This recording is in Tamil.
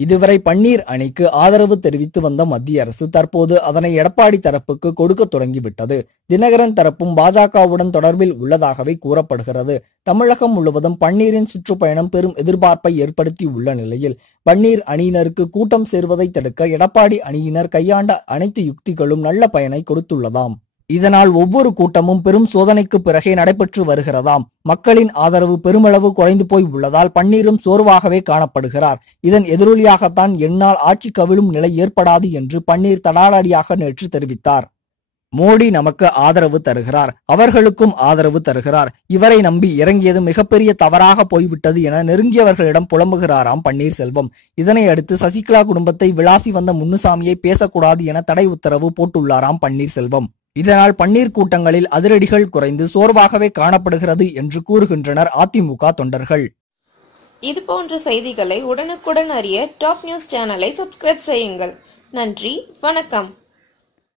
இதுவரை பன்னீர் அணிக்கு ஆதரவு தெரிவித்து வந்த மத்திய அரசு தற்போது அதனை எடப்பாடி தரப்புக்கு கொடுக்க தொடங்கிவிட்டது. தினகரன் தரப்பும் பாஜகவுடன் தொடர்பில் உள்ளதாகவே கூறப்படுகிறது. தமிழகம் முழுவதும் பன்னீரின் சுற்றுப்பயணம் பெரும் எதிர்பார்ப்பை ஏற்படுத்தி உள்ள நிலையில் பன்னீர் அணியினருக்கு கூட்டம் சேர்வதை தடுக்க எடப்பாடி அணியினர் கையாண்ட அனைத்து யுக்திகளும் நல்ல பயனை கொடுத்துள்ளதாம். இதனால் ஒவ்வொரு கூட்டமும் பெரும் சோதனைக்கு பிறகே நடைபெற்று வருகிறதாம். மக்களின் ஆதரவு பெருமளவு குறைந்து போய் உள்ளதால் பன்னீரும் சோர்வாகவே காணப்படுகிறார். இதன் எதிரொலியாகத்தான் என்னால் ஆட்சி கவிழும் நிலை ஏற்படாது என்று பன்னீர் தடாலடியாக நேற்று தெரிவித்தார். மோடி நமக்கு ஆதரவு தருகிறார், அவர்களுக்கும் ஆதரவு தருகிறார். இவரை நம்பி இறங்கியது மிகப்பெரிய தவறாக போய்விட்டது என நெருங்கியவர்களிடம் புலம்புகிறாராம் பன்னீர்செல்வம். இதனை அடுத்து சசிகலா குடும்பத்தை விளாசி வந்த முன்னுசாமியை பேசக்கூடாது என தடை உத்தரவு போட்டுள்ளாராம் பன்னீர்செல்வம். இதனால் பன்னீர் கூட்டங்களில் அதிரடிகள் குறைந்து சோர்வாகவே காணப்படுகிறது என்று கூறுகின்றனர் அதிமுக தொண்டர்கள். இதுபோன்ற செய்திகளை உடனுக்குடன் அறிய டாப் நியூஸ் சேனலை சப்ஸ்கிரைப் செய்யுங்கள். நன்றி, வணக்கம்.